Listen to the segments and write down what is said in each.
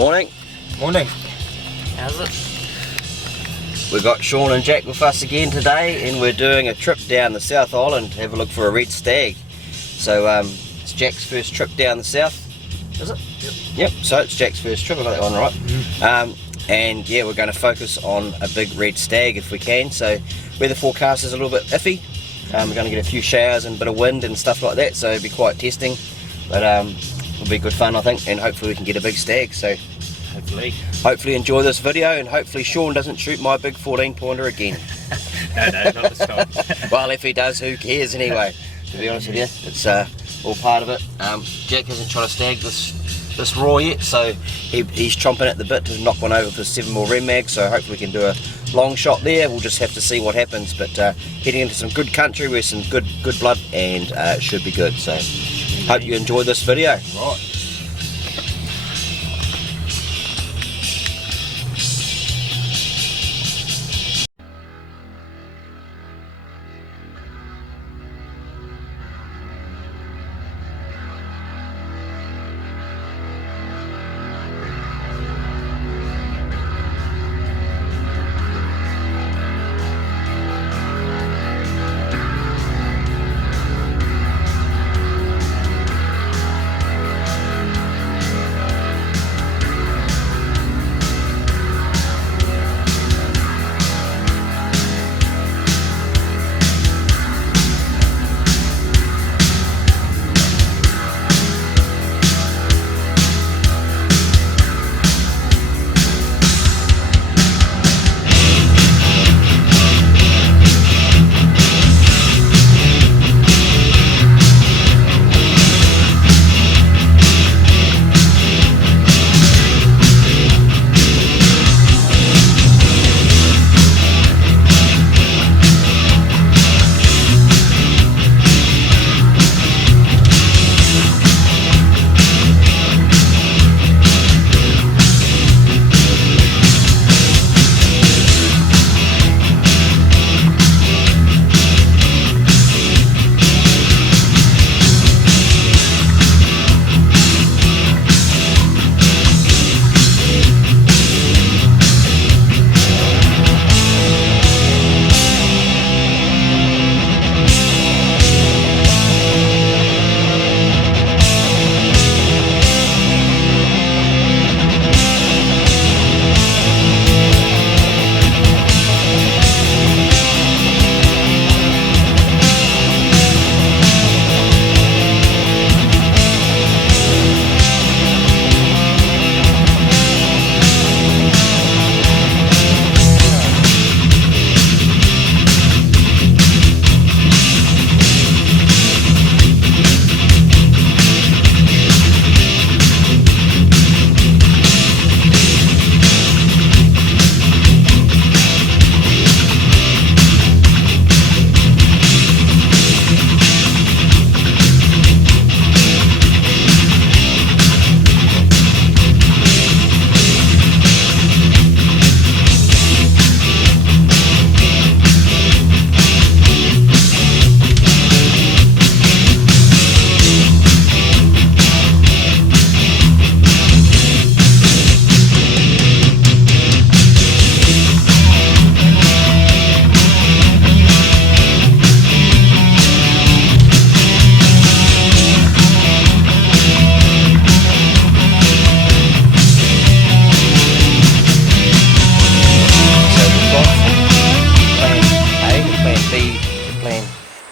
Morning. Morning. How's it? We've got Sean and Jack with us again today, and we're doing a trip down the South Island to have a look for a red stag. So it's Jack's first trip down the south, is it? Yep, so it's Jack's first trip, I got that one right. And yeah, we're going to focus on a big red stag if we can. So weather forecast is a little bit iffy. We're going to get a few showers and a bit of wind and stuff like that, so it'll be quite testing. But it'll be good fun, I think, and hopefully we can get a big stag. So hopefully enjoy this video, and hopefully Sean doesn't shoot my big 14-pointer again. No, not this time. Well, if he does, who cares anyway, to be honest with you. It's all part of it. Jack hasn't shot a stag this raw yet, so he's chomping at the bit to knock one over for 7 more rem mags, so hopefully we can do a long shot there. We'll just have to see what happens, but heading into some good country with some good blood, and it should be good. So hope you enjoy this video. Right.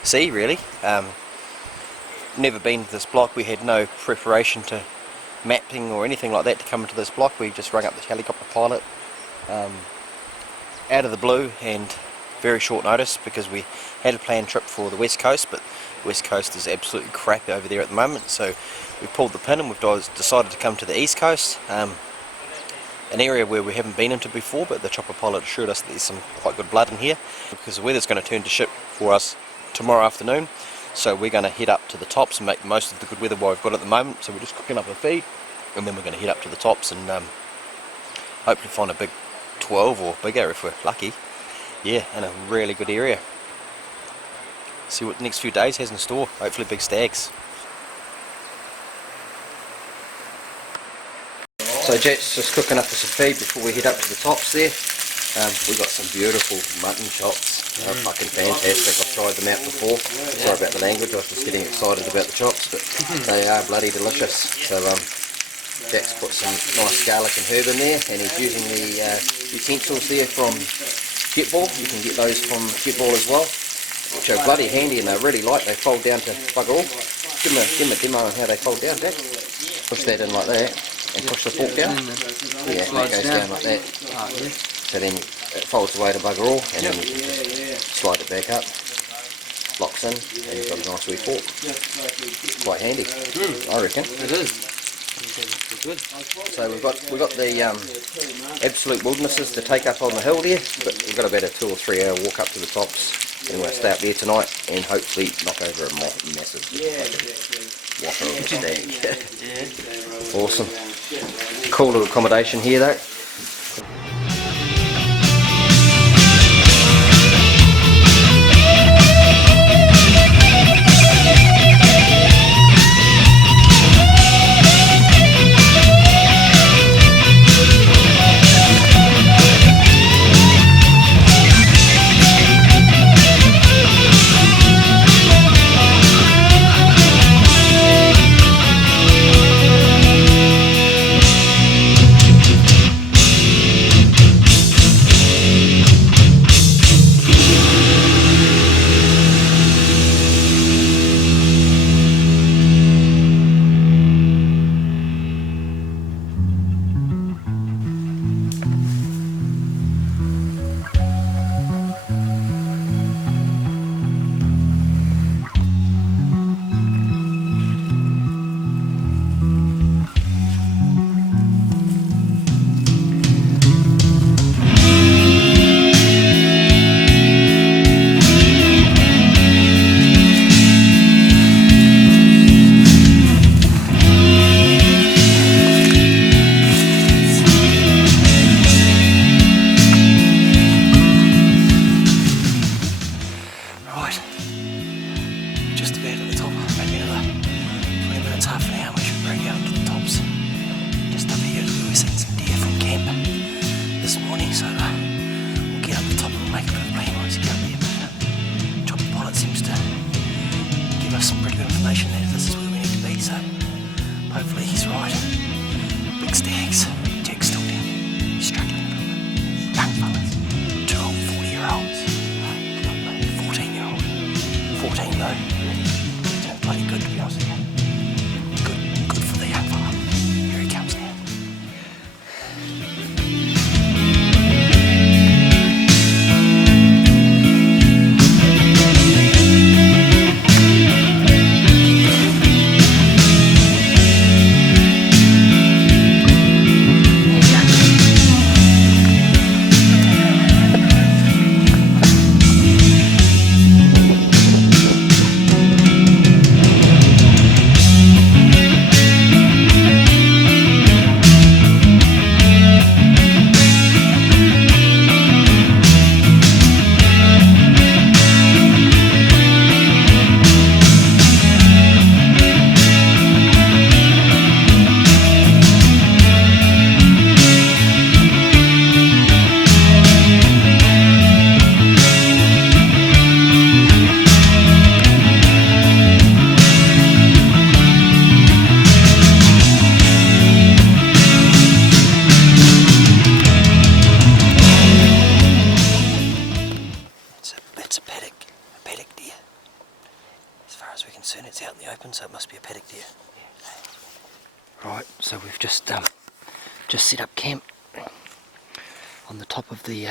See, really. Never been to this block. We had no preparation to mapping or anything like that to come into this block. We just rung up the helicopter pilot out of the blue and very short notice, because we had a planned trip for the west coast, but the west coast is absolutely crap over there at the moment, so we pulled the pin and we've decided to come to the east coast, an area where we haven't been into before, but the chopper pilot assured us that there's some quite good blood in here, because the weather's going to turn to shit for us tomorrow afternoon. So we're going to head up to the tops and make the most of the good weather while we've got at the moment. So we're just cooking up a feed, and then we're going to head up to the tops and hopefully find a big 12 or bigger if we're lucky. Yeah, in a really good area. See what the next few days has in store. Hopefully big stags. So Jet's just cooking up for some feed before we head up to the tops there. We've got some beautiful mutton chops. They're fucking fantastic. I've tried them out before. Sorry about the language, I was just getting excited about the chops, but they are bloody delicious. So Jack's put some nice garlic and herb in there, and he's using the utensils there from Jetball. You can get those from Jetball as well, which are bloody handy and they're really light. They fold down to bugger all. Give them a demo on how they fold down, Jack. Push that in like that and push the fork down. Yeah, that goes down like that. So then it folds away to bugger all, and then you can just slide it back up, locks in, and you've got a nice wee fork. Quite handy, I reckon. It is. Good. So we've got the absolute wildernesses to take up on the hill there, but we've got about a 2 or 3 hour walk up to the tops, and we're going to stay up there tonight and hopefully knock over a massive whopper of a stag. Awesome. Cool little accommodation here though. Some pretty good information there. This is where we need to be, so hopefully he's right. Big stags. Jack's still down. He's struggling a little bit. Young fellas. 2 old 40-year-olds. 14-year-old. 14 though. He's doing bloody good, to be honest with you. Good for the young fella. Here he comes now. It's out in the open, so it must be a paddock deer. Right, so we've just set up camp on the top of the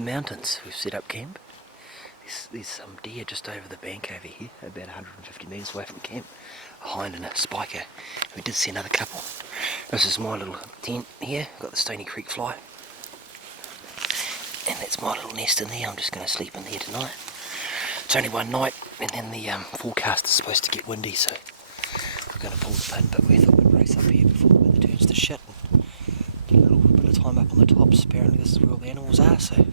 mountains. We've set up camp. There's some deer just over the bank over here, about 150 metres away from camp, a hind and a spiker. We did see another couple. This is my little tent here. Got the Stony Creek fly, and that's my little nest in there. I'm just going to sleep in there tonight. It's only one night, and then the forecast is supposed to get windy, so we're going to pull the pin, but we thought we'd race up here before the weather turns to shit and get a little bit of time up on the tops. Apparently this is where all the animals are, so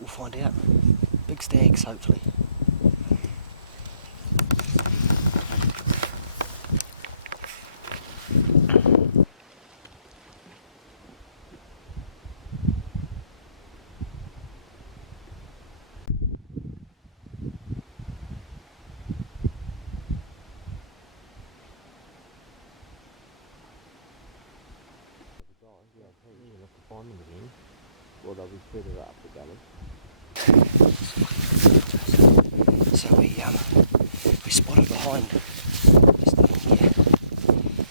we'll find out. Big stags, hopefully. climbing again. Well, they'll be further up the gully. So we spotted behind just down here,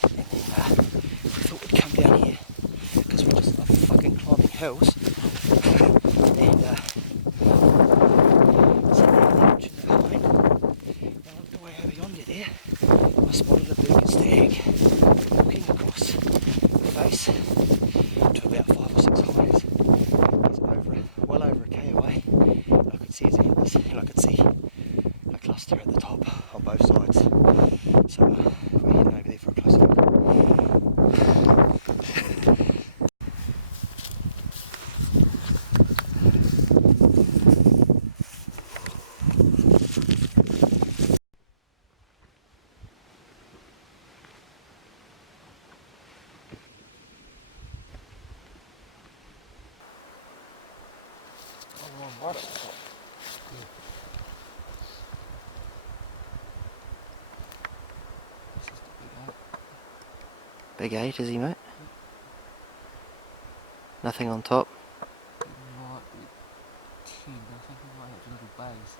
and then we thought we'd come down here because we're just fucking climbing hills, and so now they're watching it behind. Now look the way over yonder there, I spotted a big stag walking across the face to about 5 or 6 kilometres. He's well over a k away. I could see his antlers, and I could see a cluster at the top on both sides. So we're heading over there for a close look. Big 8, is he, mate? Nothing on top. It might be 10, I think it might have little bays.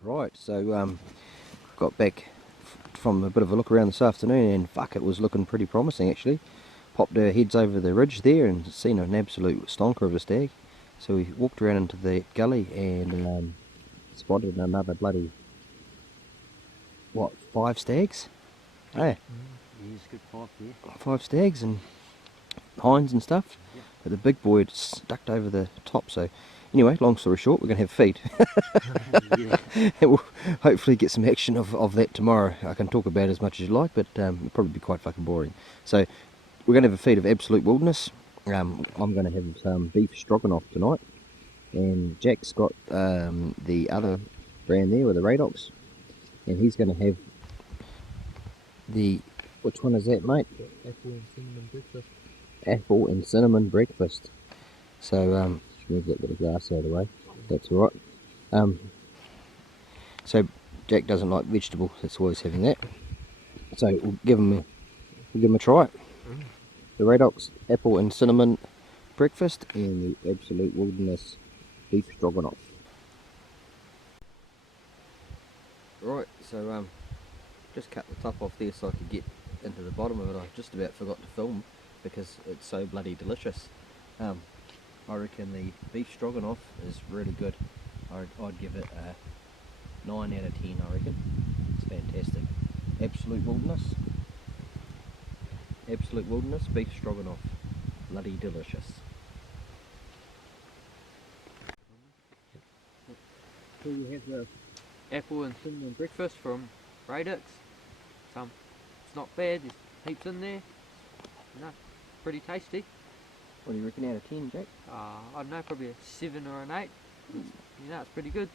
Right, so got back from a bit of a look around this afternoon, and fuck, it was looking pretty promising actually. Popped our heads over the ridge there and seen an absolute stonker of a stag. So we walked around into the gully and spotted another bloody, what, 5 stags? Hey, Yes, good 5 there. 5 stags and hinds and stuff. Yep. But the big boy had stuck over the top. So anyway, long story short, we're going to have feed. Yeah. And we'll hopefully get some action of that tomorrow. I can talk about it as much as you like, but it'll probably be quite fucking boring. So we're going to have a feed of absolute wilderness. I'm going to have some beef stroganoff tonight. And Jack's got the other brand there with the Radox. And he's going to have the, which one is that, mate? Apple and cinnamon breakfast. Apple and cinnamon breakfast. So just move that bit of grass out of the way. That's all right. So Jack doesn't like vegetables. That's why he's having that. So we'll give him a try. The Radox apple and cinnamon breakfast and the absolute wilderness beef stroganoff. Right, so just cut the top off there so I could get into the bottom of it. I just about forgot to film because it's so bloody delicious. I reckon the beef stroganoff is really good. I'd give it a 9 out of 10, I reckon. It's fantastic. Absolute wilderness beef stroganoff. Bloody delicious. So you have the apple and cinnamon breakfast from Radix. It's not bad, there's heaps in there. No, pretty tasty. What do you reckon out of 10, Jack? I don't know, probably a 7 or an 8. You know, it's pretty good.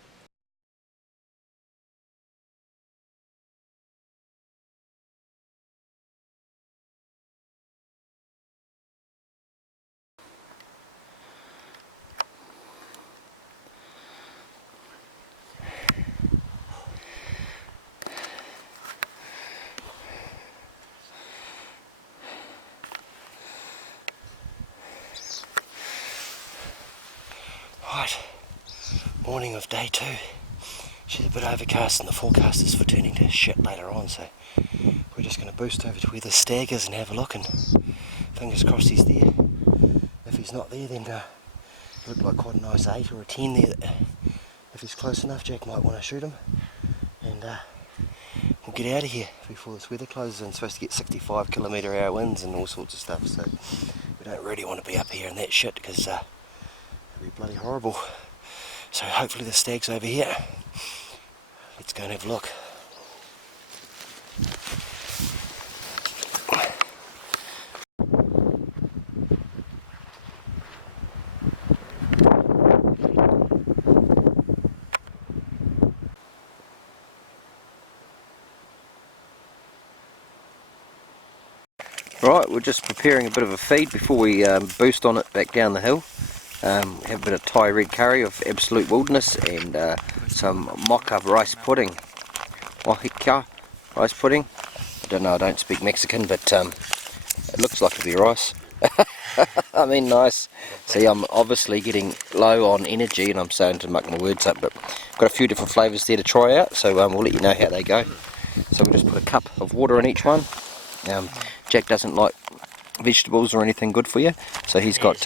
Right, morning of day 2. She's a bit overcast and the forecast is for turning to shit later on, so we're just going to boost over to where the stag is and have a look, and fingers crossed he's there. If he's not there, then it'll look like quite a nice 8 or a 10 there. If he's close enough, Jack might want to shoot him, and we'll get out of here before this weather closes. And it's supposed to get 65 km/h winds and all sorts of stuff, so we don't really want to be up here in that shit because it'll be bloody horrible. So hopefully the stag's over here. Let's go and have a look. Right, we're just preparing a bit of a feed before we boost on it back down the hill. We have a bit of Thai red curry of absolute wilderness and some mocha rice pudding. Mohika rice pudding. I don't know, I don't speak Mexican, but it looks like it'll be rice. I mean, nice. See, I'm obviously getting low on energy and I'm starting to muck my words up, but I've got a few different flavours there to try out, so we'll let you know how they go. So we'll just put a cup of water in each one. Jack doesn't like vegetables or anything good for you, so he's got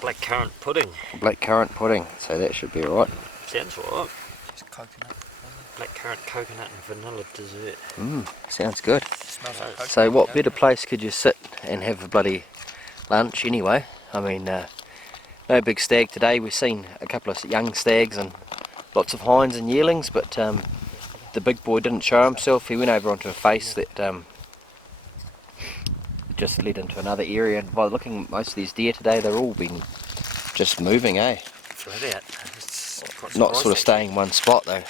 black currant pudding. Black currant pudding, so that should be alright. Sounds alright. Just coconut. Black currant, coconut and vanilla dessert. Sounds good. Smells like coconut. So what better place could you sit and have a bloody lunch anyway? I mean, no big stag today. We've seen a couple of young stags and lots of hinds and yearlings, but the big boy didn't show himself. He went over onto a face that just led into another area, and by looking at most of these deer today, they're all been just moving, eh? Flat out. It's quite Not sort of surprising. staying in one spot though,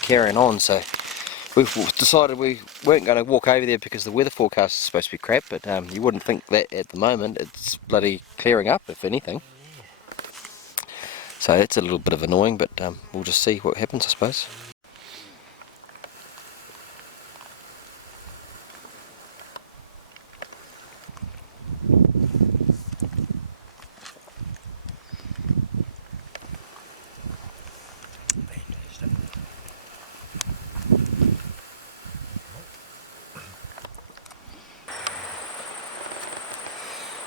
carrying on. So we've decided we weren't going to walk over there because the weather forecast is supposed to be crap, but you wouldn't think that at the moment. It's bloody clearing up, if anything. So it's a little bit of annoying, but we'll just see what happens, I suppose.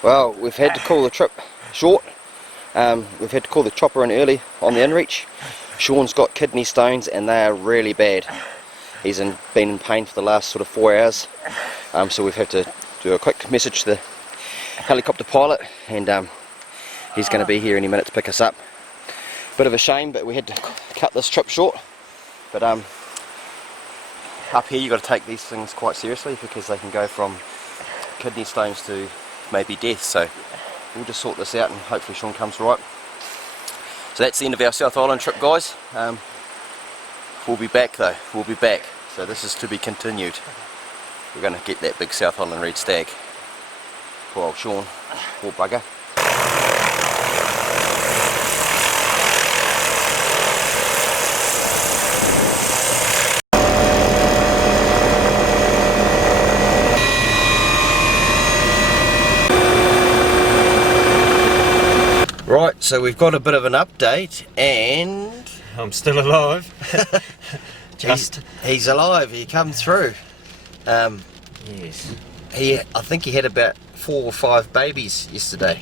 Well, we've had to call the trip short. We've had to call the chopper in early on the inreach. Sean's got kidney stones and they are really bad. He's been in pain for the last sort of 4 hours. So we've had to do a quick message to the helicopter pilot, and he's going to be here any minute to pick us up. Bit of a shame, but we had to cut this trip short. But up here you've got to take these things quite seriously because they can go from kidney stones to maybe death, so we'll just sort this out and hopefully Sean comes right. So that's the end of our South Island trip, guys. We'll be back though, we'll be back, so this is to be continued. We're going to get that big South Island red stag. Poor old Sean, poor bugger. Right, so we've got a bit of an update, and I'm still alive. he's alive. He come through. Yes. I think he had about 4 or 5 babies yesterday.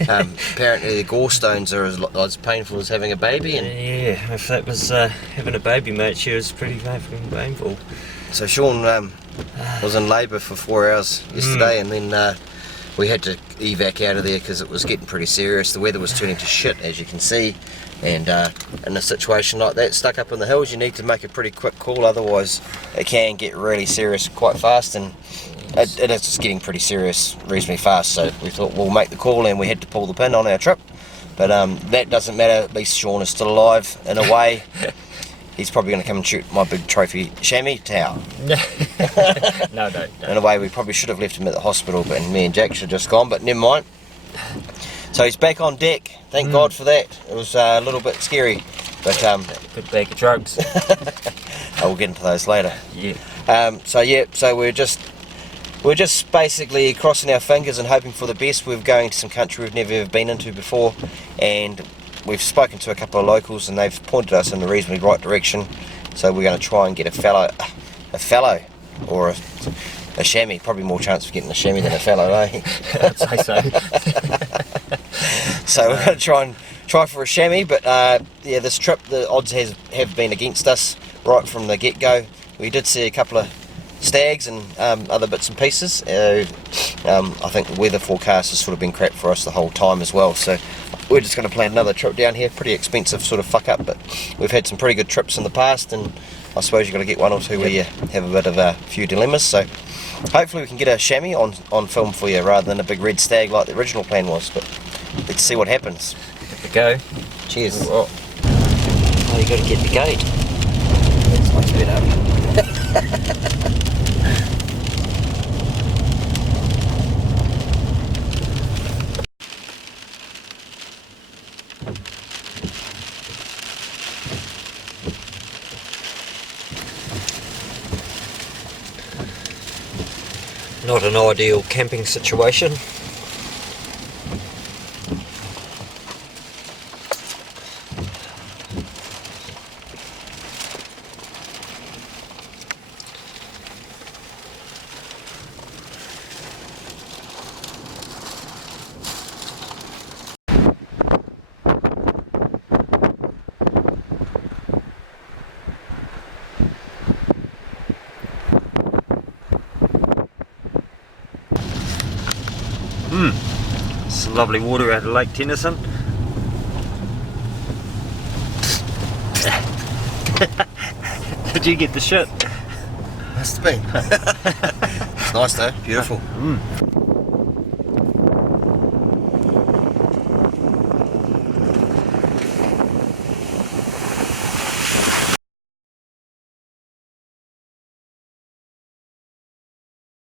Apparently the gallstones are as painful as having a baby, and Yeah, if that was having a baby, mate, she was pretty fucking painful. so Sean was in labour for 4 hours yesterday, and then we had to evac out of there because it was getting pretty serious. The weather was turning to shit, as you can see, and in a situation like that, stuck up in the hills, you need to make a pretty quick call, otherwise it can get really serious quite fast, and it is just getting pretty serious reasonably fast. So we thought we'll make the call, and we had to pull the pin on our trip, but that doesn't matter. At least Sean is still alive in a way. He's probably going to come and shoot my big trophy chamois towel. No. In a way, we probably should have left him at the hospital, but me and Jack should have just gone, but never mind. So he's back on deck, thank God for that. It was a little bit scary, but Good bag of drugs. I will get into those later. Yeah. So we're just basically crossing our fingers and hoping for the best. We're going to some country we've never ever been into before, and we've spoken to a couple of locals and they've pointed us in the reasonably right direction. So we're going to try and get a fallow or a chamois. Probably more chance of getting a chamois than a fallow, eh? I'd say so. So we're going to try for a chamois, but yeah, this trip the odds have been against us right from the get-go. We did see a couple of stags and other bits and pieces. I think the weather forecast has sort of been crap for us the whole time as well, so we're just going to plan another trip down here. Pretty expensive sort of fuck up, but we've had some pretty good trips in the past, and I suppose you've got to get one or two where you have a bit of a few dilemmas. So hopefully we can get a chamois on film for you rather than a big red stag like the original plan was, but let's see what happens. Give it a go. Cheers. Oh, you got to get the gate. That's much better. Not an ideal camping situation. It's lovely water out of Lake Tennyson. Did you get the shit? Must have been. It's nice though, beautiful.